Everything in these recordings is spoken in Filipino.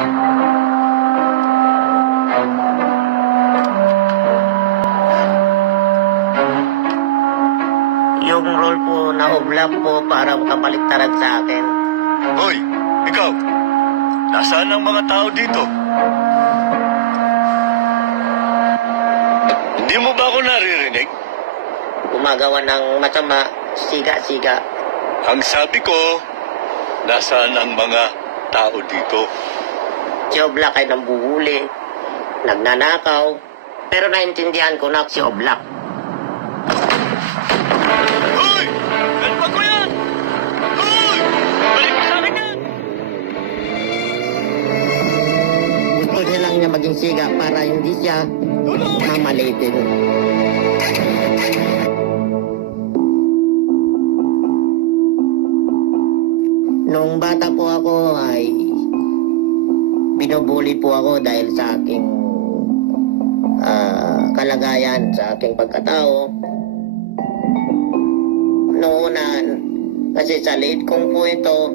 Yung role po na oblak po para kapaligtaran sa akin. Hoy, ikaw. Nasaan ang mga tao dito? Hindi mo ba ako naririnig? Gumagawa ng masama, siga-siga. Ang sabi ko, nasaan ang mga tao dito? Si Oblak ay nambuhuli, nagnanakaw, pero naintindihan ko na si Oblak. Hoy! Kalma ko yan! Hoy! Balik mo sa akin yan! Gusto niya lang niya maging siga para hindi siya mamalitin. Nung bata po ako ay binubuli po ako dahil sa aking kalagayan, sa aking pagkatao. Noon na, kasi sa late kong po ito,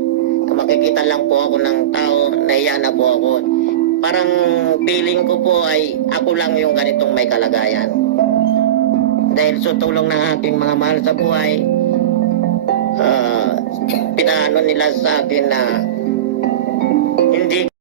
makikita lang po ako ng tao, nahiya na po ako. Parang feeling ko po ay ako lang yung ganitong may kalagayan. Dahil sa tulong ng aking mga mahal sa buhay, pinaano nila sa akin na hindi